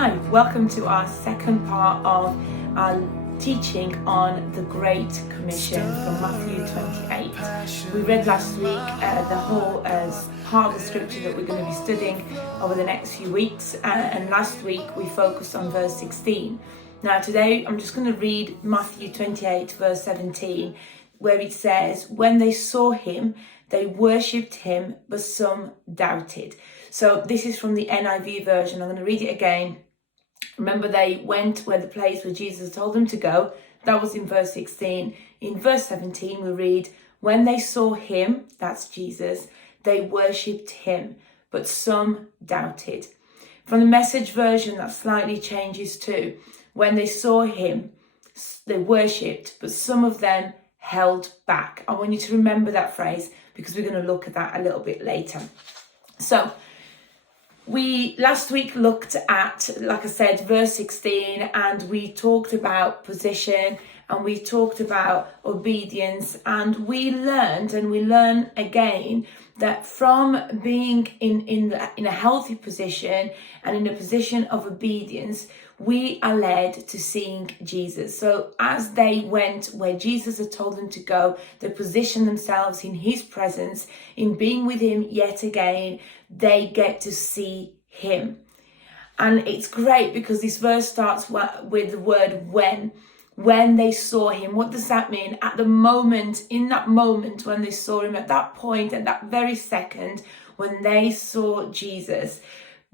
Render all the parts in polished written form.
Hi, welcome to our second part of our teaching on the Great Commission from Matthew 28. We read last week the whole part of the scripture that we're going to be studying over the next few weeks, and last week we focused on verse 16. Now today I'm just going to read Matthew 28 verse 17, where it says, "When they saw him, they worshipped him, but some doubted." So this is from the NIV version. I'm going to read it again. Remember, they went where the place where Jesus told them to go. That was in verse 16. In verse 17, we read, "When they saw him," that's Jesus, "they worshipped him, but some doubted." From the Message version, that slightly changes too. "When they saw him, they worshipped, but some of them held back." I want you to remember that phrase because we're going to look at that a little bit later. So, we last week looked at, like I said, verse 16, and we talked about position and we talked about obedience, and we learned and we learn again that from being in a healthy position and in a position of obedience, we are led to seeing Jesus. So as they went where Jesus had told them to go, they positioned themselves in his presence, in being with him yet again, they get to see him. And it's great because this verse starts with the word when. When they saw him, what does that mean? At the moment, in that moment when they saw him, at that point, at that very second, when they saw Jesus,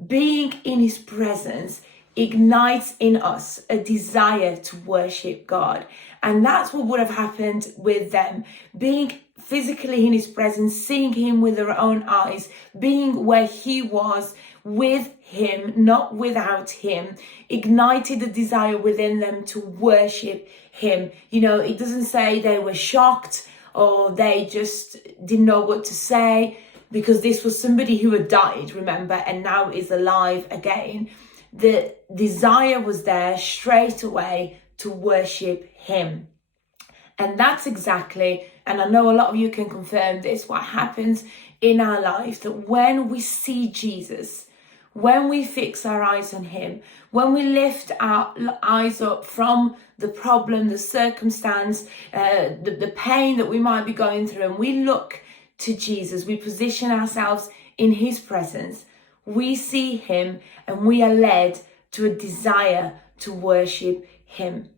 being in his presence ignites in us a desire to worship God. And that's what would have happened with them. Being physically in his presence, seeing him with their own eyes, being where he was with him, not without him, ignited the desire within them to worship him. You know, it doesn't say they were shocked or they just didn't know what to say, because this was somebody who had died, remember, and now is alive again. The desire was there straight away to worship him. And that's exactly, and I know a lot of you can confirm this, what happens in our lives, that when we see Jesus, when we fix our eyes on him, when we lift our eyes up from the problem, the circumstance, the pain that we might be going through, and we look to Jesus, we position ourselves in his presence, we see him and we are led to a desire to worship him.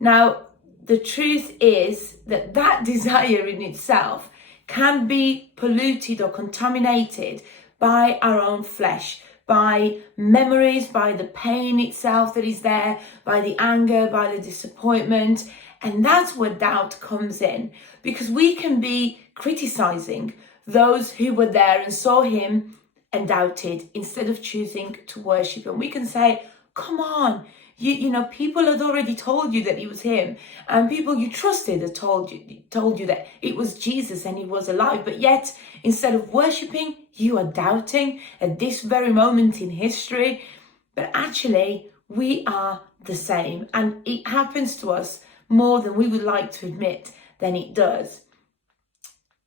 Now, the truth is that that desire in itself can be polluted or contaminated by our own flesh, by memories, by the pain itself that is there, by the anger, by the disappointment. And that's where doubt comes in, because we can be criticizing those who were there and saw him and doubted instead of choosing to worship him. We can say, come on, you know, people had already told you that he was him, and people you trusted had told you that it was Jesus and he was alive, but yet instead of worshiping, you are doubting at this very moment in history. But actually, we are the same, and it happens to us more than we would like to admit than it does.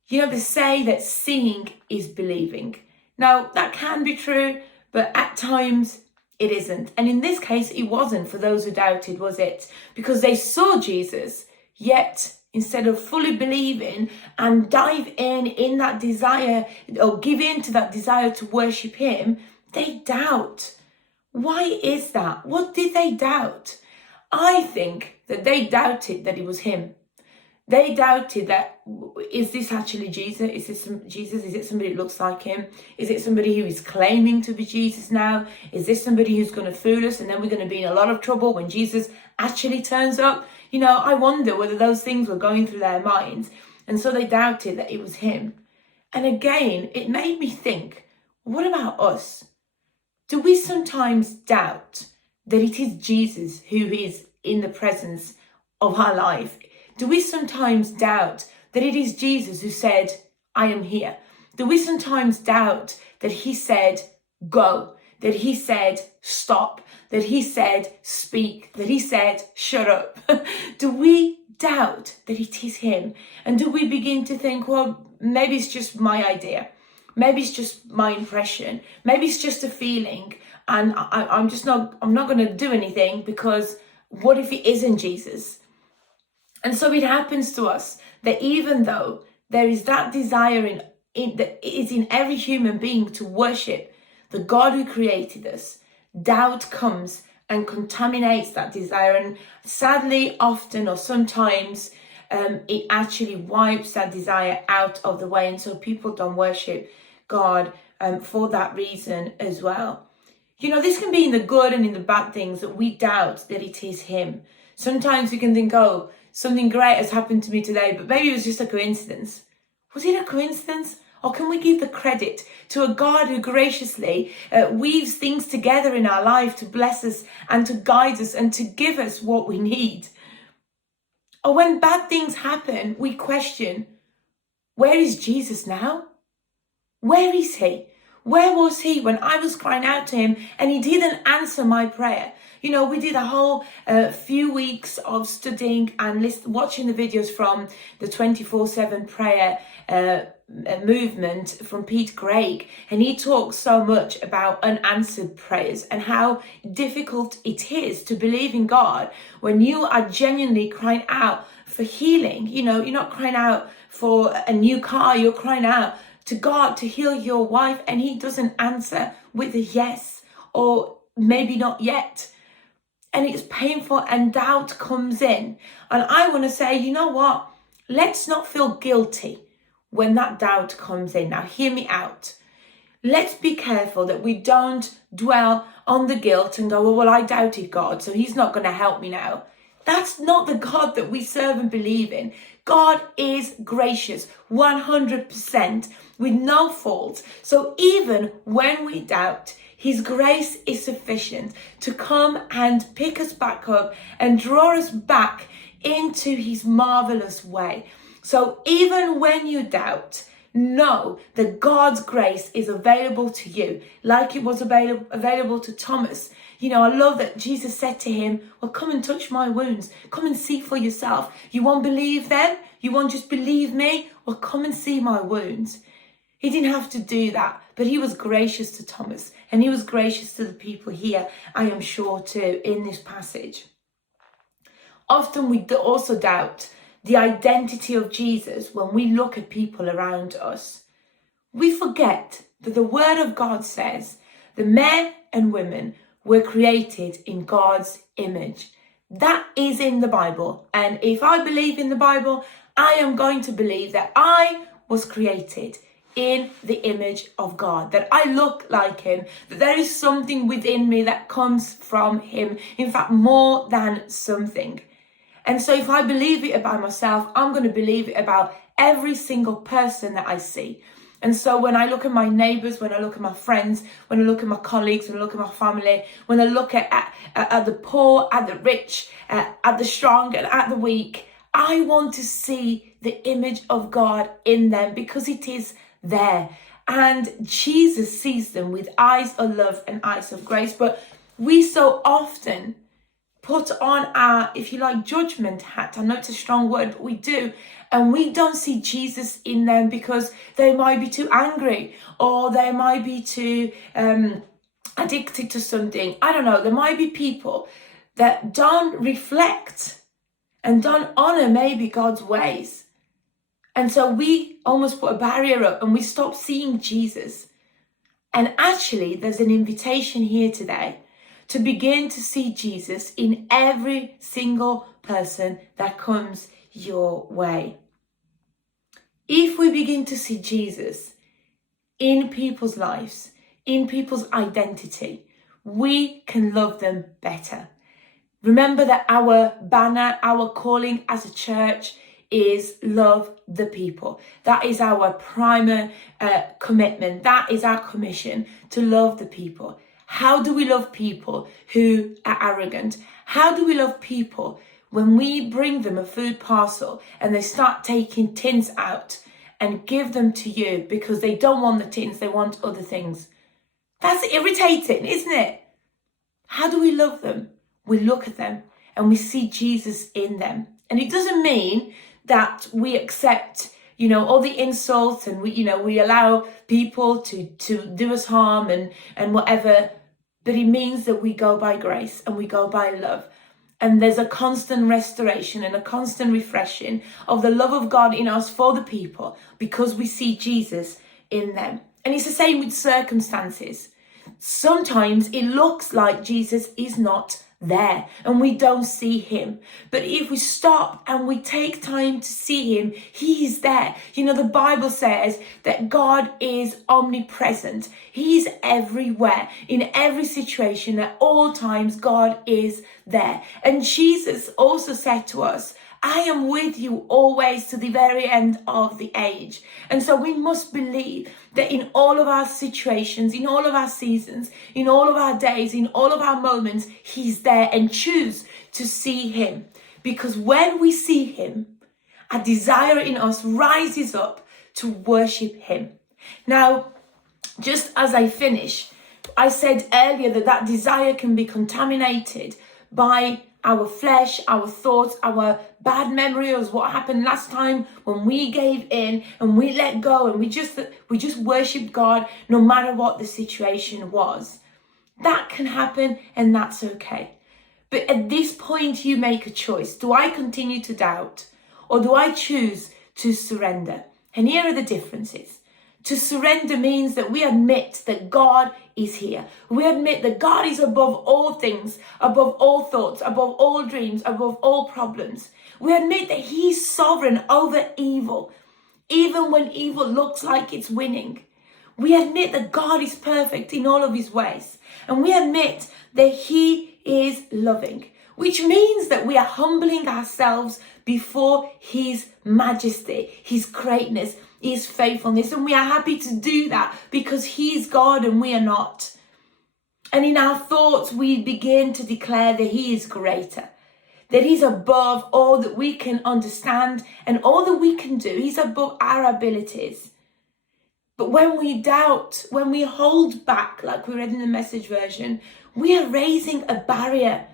You know, they say that seeing is believing. Now, that can be true, but at times it isn't. And in this case, it wasn't for those who doubted, was it? Because they saw Jesus, yet instead of fully believing and dive in that desire, or give in to that desire to worship him, they doubt. Why is that? What did they doubt? I think that they doubted that it was him. They doubted that, is this actually Jesus? Is this Jesus? Is it somebody that looks like him? Is it somebody who is claiming to be Jesus now? Is this somebody who's going to fool us, and then we're going to be in a lot of trouble when Jesus actually turns up? You know, I wonder whether those things were going through their minds. And so they doubted that it was him. And again, it made me think, what about us? Do we sometimes doubt that it is Jesus who is in the presence of our life? Do we sometimes doubt that it is Jesus who said, I am here? Do we sometimes doubt that he said, go, that he said, stop, that he said, speak, that he said, shut up? Do we doubt that it is him? And do we begin to think, well, maybe it's just my idea. Maybe it's just my impression. Maybe it's just a feeling. and I'm not going to do anything, because what if it isn't Jesus? And so it happens to us that even though there is that desire that is in every human being to worship the God who created us, doubt comes and contaminates that desire. And sadly, often or sometimes, it actually wipes that desire out of the way. And so people don't worship God for that reason as well. This can be in the good and in the bad things, that we doubt that it is Him. Sometimes we can think, oh, something great has happened to me today, but maybe it was just a coincidence. Was it a coincidence? Or can we give the credit to a God who graciously weaves things together in our life to bless us and to guide us and to give us what we need? Or when bad things happen, we question, where is Jesus now? Where is He? Where was He when I was crying out to Him and He didn't answer my prayer? We did a whole few weeks of studying and watching the videos from the 24/7 prayer movement from Pete Greig, and he talks so much about unanswered prayers and how difficult it is to believe in God when you are genuinely crying out for healing. You're not crying out for a new car, you're crying out to God to heal your wife, and He doesn't answer with a yes or maybe not yet. And it's painful, and doubt comes in. And I want to say, you know what? Let's not feel guilty when that doubt comes in. Now, hear me out. Let's be careful that we don't dwell on the guilt and go, well, I doubted God, so He's not going to help me now. That's not the God that we serve and believe in. God is gracious, 100%, with no fault. So even when we doubt, His grace is sufficient to come and pick us back up and draw us back into His marvelous way. So even when you doubt, know that God's grace is available to you, like it was available to Thomas. I love that Jesus said to him, well, come and touch my wounds. Come and see for yourself. You won't believe them? You won't just believe me? Well, come and see my wounds. He didn't have to do that, but He was gracious to Thomas, and He was gracious to the people here, I am sure too, in this passage. Often we also doubt the identity of Jesus when we look at people around us. We forget that the Word of God says the men and women were created in God's image. That is in the Bible. And if I believe in the Bible, I am going to believe that I was created in the image of God, that I look like Him, that there is something within me that comes from Him. In fact, more than something. And so if I believe it about myself, I'm going to believe it about every single person that I see. And so when I look at my neighbours, when I look at my friends, when I look at my colleagues, when I look at my family, when I look at the poor, at the rich, at the strong and at the weak, I want to see the image of God in them, because it is there. And Jesus sees them with eyes of love and eyes of grace. But we so often put on our, if you like, judgment hat. I know it's a strong word, but we do. And we don't see Jesus in them because they might be too angry, or they might be too addicted to something. I don't know. There might be people that don't reflect and don't honor maybe God's ways. And so we almost put a barrier up and we stop seeing Jesus. And actually, there's an invitation here today to begin to see Jesus in every single person that comes your way. If we begin to see Jesus in people's lives, in people's identity, we can love them better. Remember that our banner, our calling as a church is love the people. That is our primary commitment. That is our commission, to love the people. How do we love people who are arrogant? How do we love people when we bring them a food parcel and they start taking tins out and give them to you because they don't want the tins, they want other things? That's irritating, isn't it? How do we love them? We look at them and we see Jesus in them. And it doesn't mean that we accept, all the insults and we allow people to do us harm and whatever. but it means that we go by grace and we go by love. And there's a constant restoration and a constant refreshing of the love of God in us for the people because we see Jesus in them. And it's the same with circumstances. Sometimes it looks like Jesus is not there and we don't see him. But if we stop and we take time to see him, he is there. You know, the Bible says that God is omnipresent. He's everywhere, in every situation, at all times, God is there. And Jesus also said to us, I am with you always to the very end of the age. And so we must believe that in all of our situations, in all of our seasons, in all of our days, in all of our moments, he's there, and choose to see him. Because when we see him, a desire in us rises up to worship him. Now, just as I finish, I said earlier that desire can be contaminated by our flesh, our thoughts, our bad memory of what happened last time when we gave in and we let go and we just worshiped God no matter what the situation was. That can happen, and that's okay. But at this point, you make a choice. Do I continue to doubt, or do I choose to surrender? And here are the differences. To surrender means that we admit that God is here. We admit that God is above all things, above all thoughts, above all dreams, above all problems. We admit that he's sovereign over evil, even when evil looks like it's winning. We admit that God is perfect in all of his ways. And we admit that he is loving, which means that we are humbling ourselves before his majesty, his greatness, his faithfulness. And we are happy to do that because he's God and we are not. And in our thoughts, we begin to declare that he is greater, that he's above all that we can understand and all that we can do. He's above our abilities. But when we doubt, when we hold back, like we read in the Message version, we are raising a barrier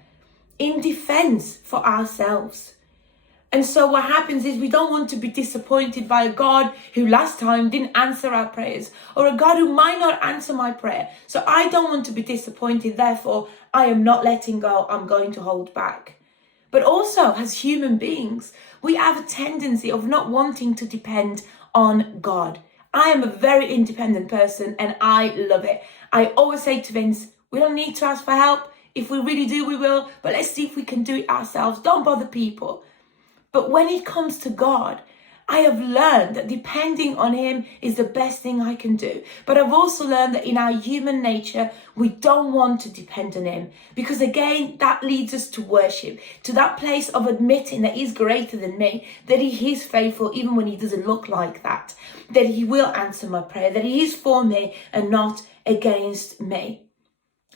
in defense for ourselves. And so what happens is we don't want to be disappointed by a God who last time didn't answer our prayers, or a God who might not answer my prayer. So I don't want to be disappointed. Therefore, I am not letting go. I'm going to hold back. But also, as human beings, we have a tendency of not wanting to depend on God. I am a very independent person and I love it. I always say to Vince, we don't need to ask for help. If we really do, we will. But let's see if we can do it ourselves. Don't bother people. But when it comes to God, I have learned that depending on him is the best thing I can do. But I've also learned that in our human nature, we don't want to depend on him. Because again, that leads us to worship, to that place of admitting that he's greater than me, that he is faithful even when he doesn't look like that he will answer my prayer, that he is for me and not against me.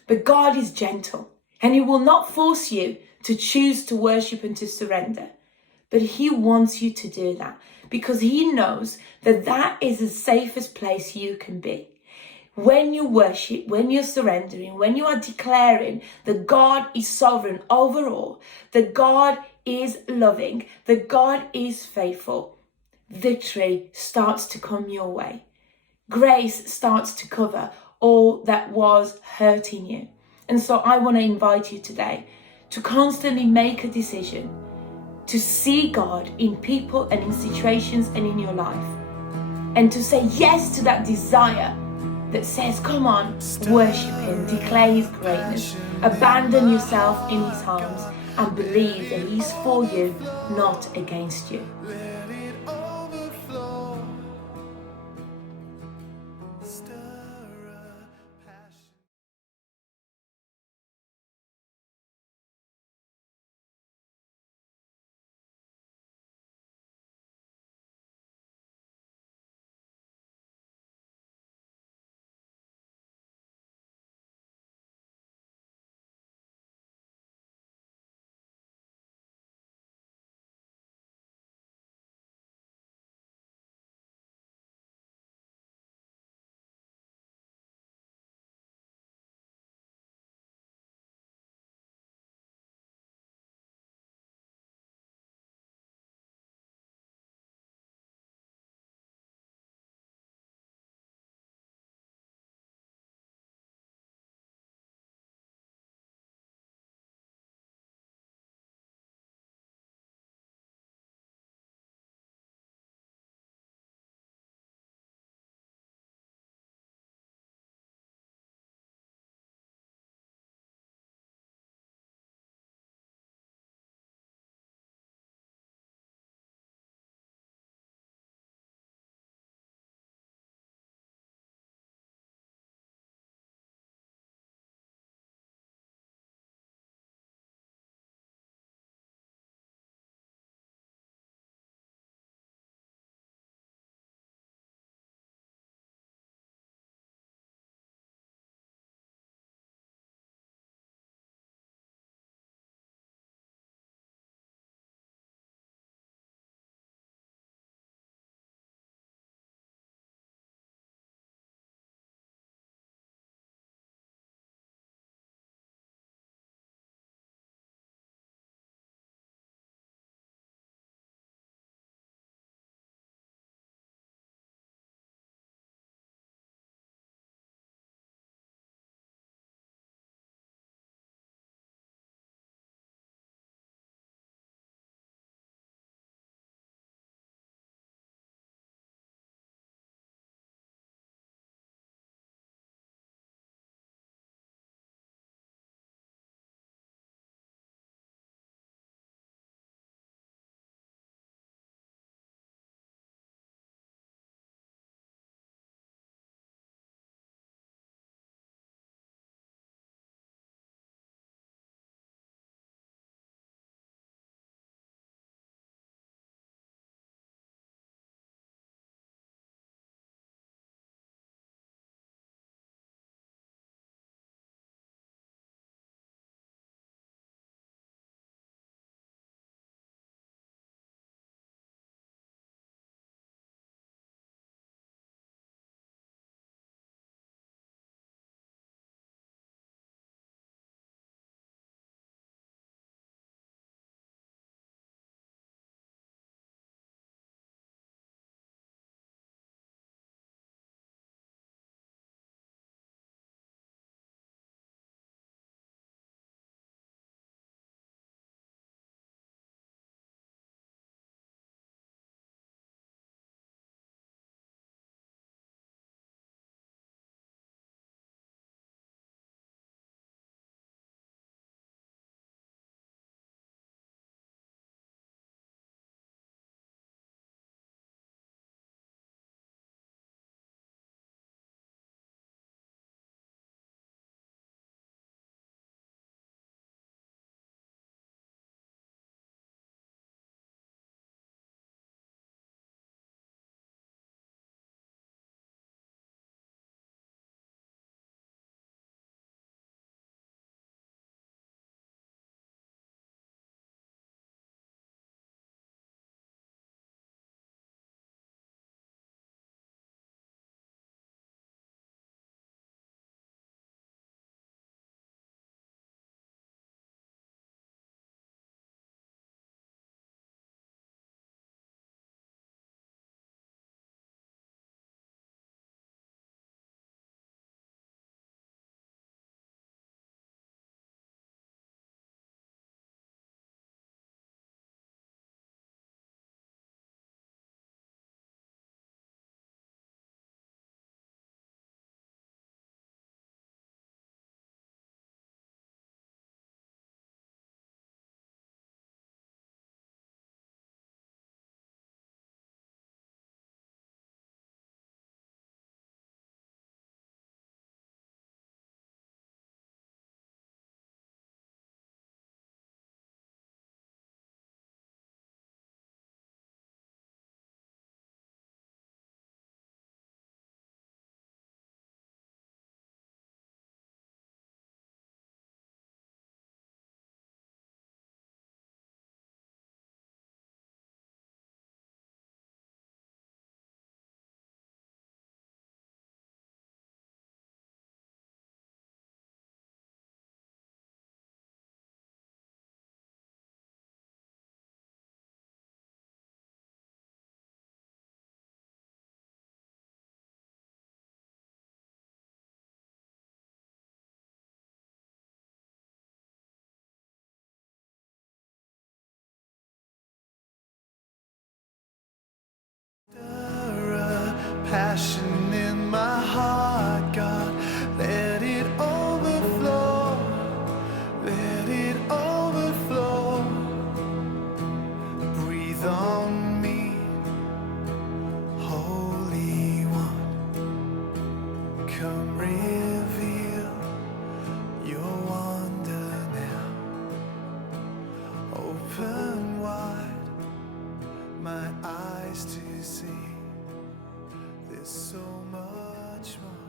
But God is gentle and he will not force you to choose to worship and to surrender. But he wants you to do that because he knows that that is the safest place you can be. When you worship, when you're surrendering, when you are declaring that God is sovereign over all, that God is loving, that God is faithful, victory starts to come your way. Grace starts to cover all that was hurting you. And so I want to invite you today to constantly make a decision to see God in people and in situations and in your life. And to say yes to that desire that says, come on, worship him, declare his greatness, abandon yourself in his arms and believe that he's for you, not against you. Open wide my eyes to see there's so much more.